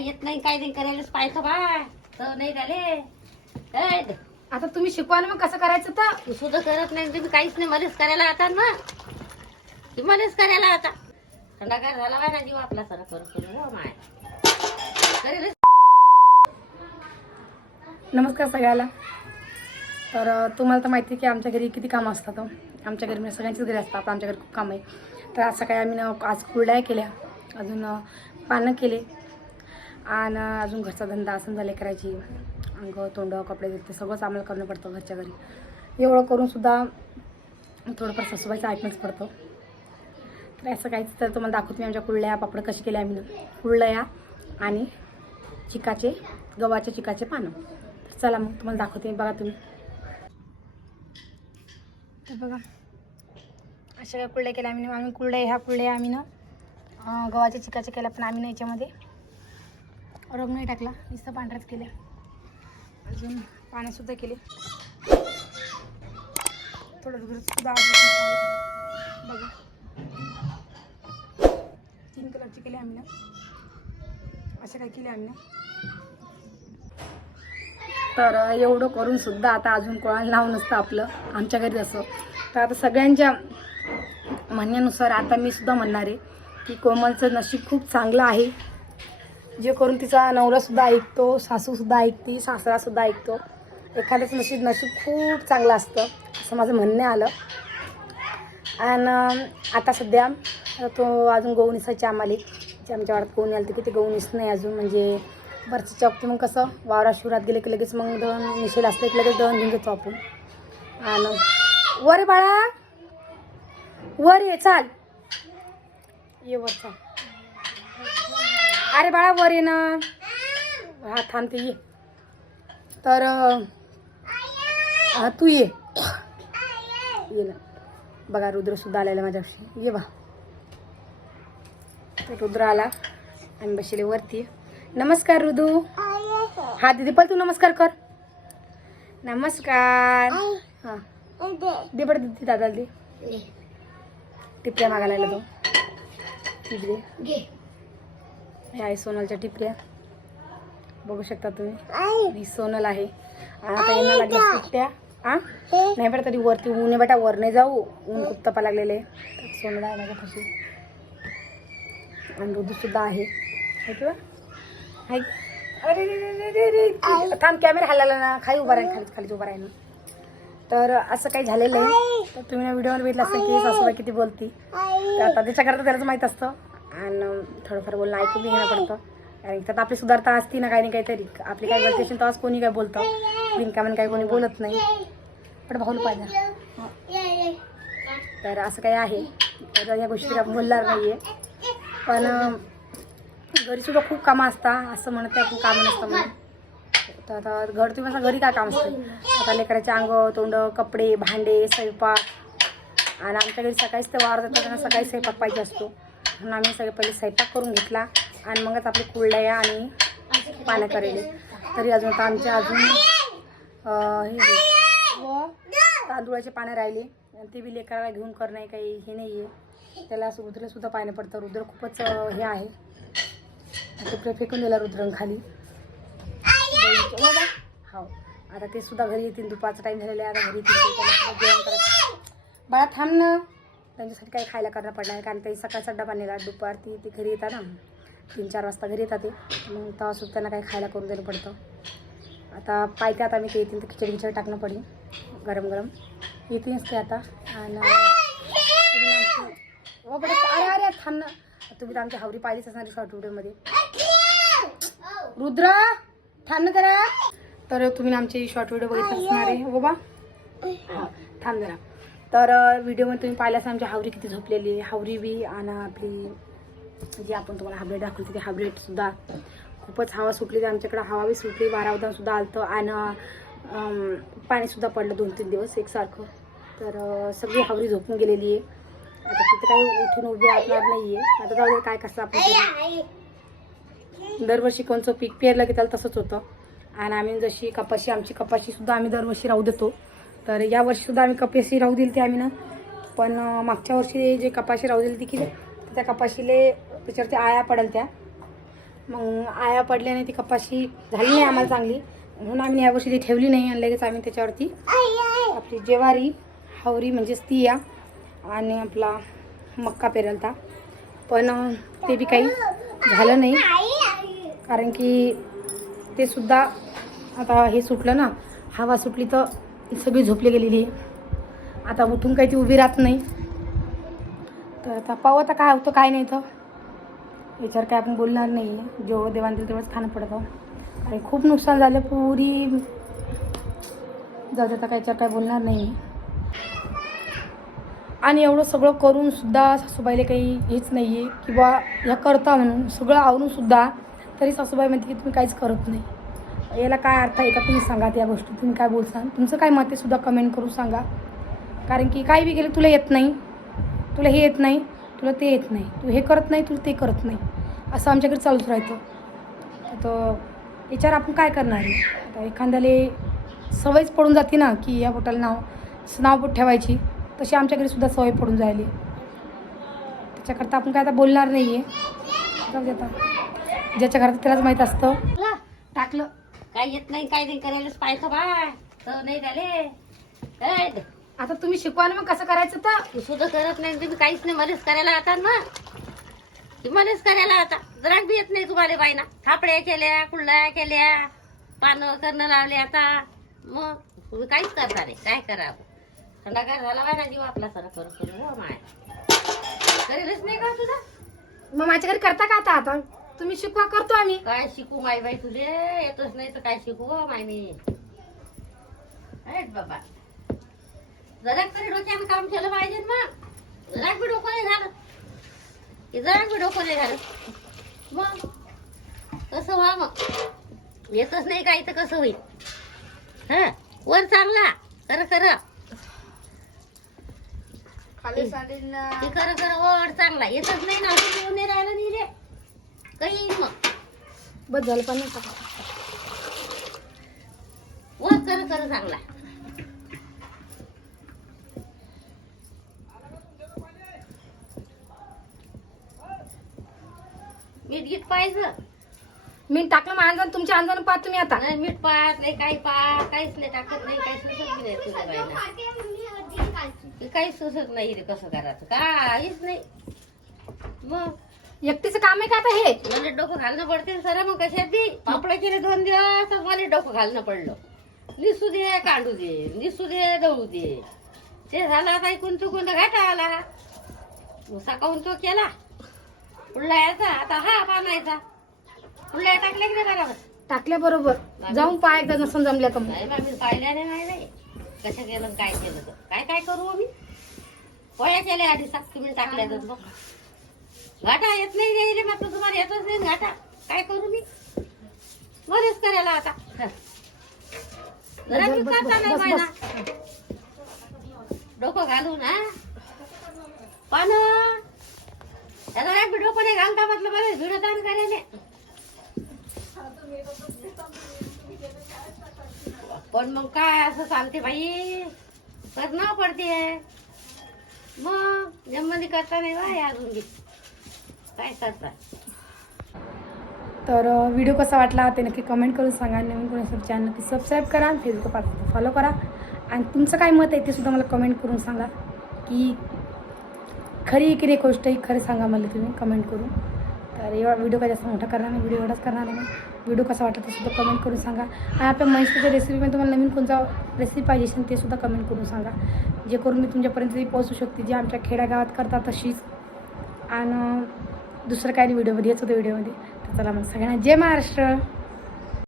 येत नाही काय नाही करायलाच पाहिजे बा? तर नाही झाले? आता तुम्ही शिकवा ना मग कसं करायचं तर? तू सुद्धा करत नाही तुम्ही काहीच नाही मलाच करायला आता ना. ती मलाच करायला आता. थंडागार झाला बाय ना जीव आपला सर हो माय. नमस्कार सगळ्याला. तर तुम्हाला तर माहिती आहे की आमच्या घरी किती कामं असतात हं. आमच्या घरी म्हणजे सगळ्यांच्याच घरी असतात आमच्या घरी खूप कामं आहे. तर आज सकाळी आम्ही आज कुरड्या केल्या अजून पानं केले. आणि अजून घरचा धंदा असं झाले करायची. अंग तोंड कपडे ते सगळंच आम्हाला करणं पडतं घरच्या घरी. एवढं करूनसुद्धा थोडंफार सासूबाईचं ऐकणंच पडतं. तर असं काहीच तर तुम्हाला दाखवते मी आमच्या कुळल्या पापड कसे केले आम्ही. कुळल्या कुरडया आणि चिकाचे गव्हाच्या चिकाचे पानं. तर चला मग तुम्हाला दाखवते बघा तुम्ही. तर बघा अशा काय कुळल्या केल्या आम्ही. ना आम्ही कुरड्या ह्या कुळल्या आम्ही ना गव्हाच्या चिकाच्या केल्या पण आम्ही ना याच्यामध्ये. रंग नाही टाकला. नुसतं पांढऱ्याच केल्या. अजून पाण्यासुद्धा केले. थोडं सुद्धा बघा. तीन कलरची केली आम्ही ना. अशा काय केले आम्ही ना. तर एवढं करून सुद्धा आता अजून कोणाला नाव नसतं आपलं आमच्या घरी असं तर आता सगळ्यांच्या म्हणण्यानुसार आता मी सुद्धा म्हणणार आहे की कोमलचं नशीब खूप चांगलं आहे. जे करून तिचा नवरासुद्धा ऐकतो सासूसुद्धा ऐकते सासरासुद्धा ऐकतो. एखाद्याचं नशीब नशीब खूप चांगलं असतं असं माझं म्हणणे आलं. आणि आता सध्या तो अजून गहू निसायची आम्हाला. जे आमच्या वाड्यात कोणी आलं की ते गहू निस नाही अजून. म्हणजे वरची चौकती मग कसं वावरा शिवरात गेले की लगेच मग दळण निशेल असलं की लगेच दळण घेऊन देतो आपण. आणि वर बाळा. वर ये चाल. ये वर चाल. अरे बाळा वर ये ना. हा थांबते ये. तर हा तू ये. ये ना. बघा रुद्र सुद्धा आलेला माझ्याशी ये बा. रुद्र आला. आणि बसले वरती. नमस्कार रुदू. हा दीदी पण तू नमस्कार कर. नमस्कार. हा. दे बरं दीदी दादाला दे. टिपऱ्या मागायला लागला तो. टिपरे हे आहे सोनलच्या टिपऱ्या. बघू शकता तुम्ही. ही सोनल आहे. आता यांना लागल्या आ? नाही बरं तरी वरती ऊन आहे बेटा वर नाही जाऊ. ऊन खूप तपा लागलेले सोनल आहे माझ्या कशी आणि रुदू सुद्धा आहे. किंवा अरे रे. थांब कॅमेरा हल्ला ना. खाली उभा राहील खाली खाली उभा राहील तर असं काही झालेलं आहे. तर तुम्ही ना व्हिडिओवर बघितलं असतं की सासूबाई किती बोलती. तर आता त्याच्या करता त्यालाच माहीत असतं. आणि थोडंफार बोलणं ऐकून घेणं पडतं. कारण त्यात आपली सुधारता असती ना काही नाही काहीतरी. आपली काय गलती असेल तर आज कोणी काय बोलतं? बिनकामाने काही कोणी बोलत नाही. पण भाऊला पाहिजे. तर असं काही आहे. तर या गोष्टी आपण बोलणार नाही आहे पण घरीसुद्धा खूप कामं असतात असं म्हणत आहे खूप कामं नसतं म्हणून तर आता घर तुम्ही असं घरी काय काम असतं? आता लेकराचे अंग तोंड कपडे भांडे स्वयंपाक. आणि आमच्या घरी सकाळीच ते वार जातात त्यांना सकाळी स्वयंपाक पाहिजे असतो. म्हणून आम्ही सगळे पहिले स्वयंपाक करून घेतला आणि मगच आपली कुरडया आणि पानं करेले. तरी अजून आता आमच्या अजून हे व पानं राहिले. आणि ते बी लेकराला घेऊन करणे काही हे नाही आहे त्याला असं रुद्रसुद्धा पाणी पडतं रुद्र खूपच हे आहे. तिकडे फेकून दिला रुद्रन खाली हो. आता ते सुद्धा घरी येतील. दुपारचा टाईम झालेला आहे. आता घरी येतील. ते बाळा थांब ना. त्यांच्यासाठी काही खायला करणं पडणार आहे कारण ते सकाळचा डबा नेला दुपार ती ते घरी येतात ना. तीन चार वाजता घरी येतात ते. मग तेव्हा सुद्धा त्यांना काही खायला करून देणं पडतं. आता पाहिजे आता मी ते येतील तर खिचडी खिचडी टाकणं पडेल गरम गरम. येतीलच ते आता. आणि तुम्ही आमची हो बरं अरे अरे थांब ना. तुम्ही तर आमची हावरी पाहिलीच असणार शॉर्ट व्हिडिओमध्ये रुद्र थांब ना जरा. तर तुम्ही आमची शॉर्ट व्हिडिओ बघितला असणार आहे. हो बा. हा थांब जरा. तर व्हिडिओमध्ये तुम्ही पाहिल्यास आमची हावरी किती झोपलेली आहे. हावरी बी आणि आपली जी आपण तुम्हाला हाबलेट दाखवली ती हाबलेटसुद्धा खूपच हवा सुटली. तर आमच्याकडे हवा बी सुटली. वारावधानसुद्धा आलं आलतं आणि पाणीसुद्धा पडलं दोन तीन दिवस एकसारखं. तर सगळी हावरी झोपून गेलेली आहे. आता तिथे काही उठून उभी राहणार नाही आहे आता जाऊ काय कसं आपण दरवर्षी कोणचं पीक पेरलं की त्याला तसंच होतं. आणि आम्ही जशी कपाशी आमची कपाशीसुद्धा आम्ही दरवर्षी राहू देतो. तर यावर्षीसुद्धा सुद्धा आम्ही कपाशी राहू दिली ती आम्ही ना पण मागच्या वर्षी जे कपाशी राहू दिली ती की त्या कपाशीले त्याच्यावरती आळ्या पडेल त्या. मग आया पडल्याने ती कपाशी झाली नाही आम्हाला चांगली. म्हणून आम्ही यावर्षी ती ठेवली नाही आणि लगेच आम्ही त्याच्यावरती आपली जेवारी हावरी म्हणजेच तिया आणि आपला मक्का पेरलता. पण ते बी काही झालं नाही. कारण की ते सुद्धा आता हे सुटलं ना हवा सुटली तर सगळी झोपली गेलेली आहे. आता उठून काही ती उभी राहत नाही. तर आता पाहू आता काय होतं काय नाही तर याच्यावर काय आपण बोलणार नाही. आहे जेवढं देवान दिलं तेवढंच खाणं पडतं. आणि खूप नुकसान झालं पुरी. जाऊ आता काय याच्यावर काय बोलणार नाही. आहे आणि एवढं सगळं करूनसुद्धा सासूबाईला काही हेच नाही आहे किंवा ह्या करता म्हणून सगळं आवरूनसुद्धा तरी सासूबाई म्हणते की तुम्ही काहीच करत नाही. याला काय अर्थ आहे का तुम्ही सांगा त्या गोष्टी तुम्ही काय बोलता? तुमचं काय मत आहे सुद्धा कमेंट करून सांगा. कारण की काही बी गेलं तुला येत नाही. तुला हे येत नाही तुला ते येत नाही. तू हे करत नाही तुला ते करत नाही. असं आमच्याकडे चालूच राहतं. तर याच्यावर आपण काय करणार आहे? आता एखाद्याला सवयच पडून जाते ना की या बोटाला नाव नाव ठेवायची तशी आमच्याकडे सुद्धा सवय पडून जायली. त्याच्याकरता आपण काय आता बोलणार नाही आहे जाऊ दे आता. ज्याच्या घरात त्यालाच माहीत असतं. टाकलं. काय येत नाही काय नाही करायलाच पाहिजे बा. तर नाही झाले. काय? आता तुम्ही शिकवा ना मग कसं करायचं तर? तू सुद्धा करत नाही तुम्ही काहीच नाही मलाच करायला आता ना. मलाच करायला आता. जरा बी येत नाही तुम्हाला बाईना. थापड्या केल्या कुंड्या केल्या पानं करणं लावले आता. मग तुम्ही काहीच करता नाही. काय करावं? थंडागार झाला बाय ना जीव आपला सर करू करू हो माय. करेलच नाही का तुझा मग माझ्या घरी करता का आता आता तुम्ही शिकवा करतो आम्ही. काय शिकू माय बाई तुले येतच नाही तर काय शिकू हो माय मी? बाबा. जरा तरी डोक्यानं काम केलं पाहिजे ना मग. जरा बी डोकं नाही झालं. की जरा बी डोकं नाही झालं. मग? कसं व्हा मग. येतच नाही काही तर कसं होईल? हा? वर चांगला कर कर खाली ते कर कर वर चांगला येतच नाही ना. असं नाही राहिलं नाही रे. काही मग. बस झालं पण नाही टाका. वर कर कर चांगला मीठ गीत पाहायचं? मी टाकलं मग अंजान तुमच्या अंजानं पाहत तुम्ही आता. नाही मीठ पाहत नाही काही पाहत काहीच नाही टाकत नाही काहीच सुचत नाही तुझ्या बाईला. ते काहीच सुचत नाही रे कसं करायचं काहीच नाही. मग? एकटीचं काम आहे का आता हे? मला डोकं घालणं पडते सर मग कशात बी? पापड केले दोन दिवस तर मला डोकं घालणं पडलं. निसू दे काढू दे निसू दे दळू दे. ते झालं आता ऐकून चुकून घाटा आला. सकाळून तो केला? पुढला याचा आता हा पानायचा. पुढल्या टाकल्या की नाही बरोबर टाकल्या बरोबर. जाऊन पाय एकदा नसून जमल्या तर. नाही बा, मी नाही नाही कसं केलं काय केलं तर? काय काय करू आम्ही? पोया केल्या आधी सात तुम्ही टाकल्या तर मग. घाटा येत नाही रे रे मात्र तुम्हाला येतच नाही घाटा. काय करू मी? मध्येच करायला आता. जरा करता नाही. डोकं घालून हा? पानं. जरा बी डोकं नाही घालता म्हटलं बरं भिडतान करायला पण मग काय असं चालते बाई? करणं पडते मग जन्मदी करता नाही बाय अजून बी. काय करतात तर व्हिडिओ कसा वाटला ते नक्की कमेंट करून सांगा. नवीन कोणी असेल चॅनल नक्की सबस्क्राईब करा फेसबुक पाठवून फॉलो करा. आणि तुमचं काय मत आहे ते सुद्धा मला कमेंट करून सांगा. की खरी की नाही गोष्ट ही खरं सांगा मला तुम्ही कमेंट करून. तर एवढा व्हिडिओ काय जास्त मोठा करणार नाही व्हिडिओ एवढाच करणार नाही. व्हिडिओ कसा वाटला ते सुद्धा कमेंट करून सांगा. आणि आपल्या महेशच्या रेसिपीमध्ये तुम्हाला नवीन कोणता रेसिपी पाहिजे असेल ते सुद्धा कमेंट करून सांगा. जे करून मी तुमच्यापर्यंत ती पोहोचू शकते. जे आमच्या खेड्यागावात करतात तशीच. आणि दुसरं काय नाही व्हिडिओमध्ये येत होतं व्हिडिओमध्ये. तर चला मग सगळ्यांना जय महाराष्ट्र.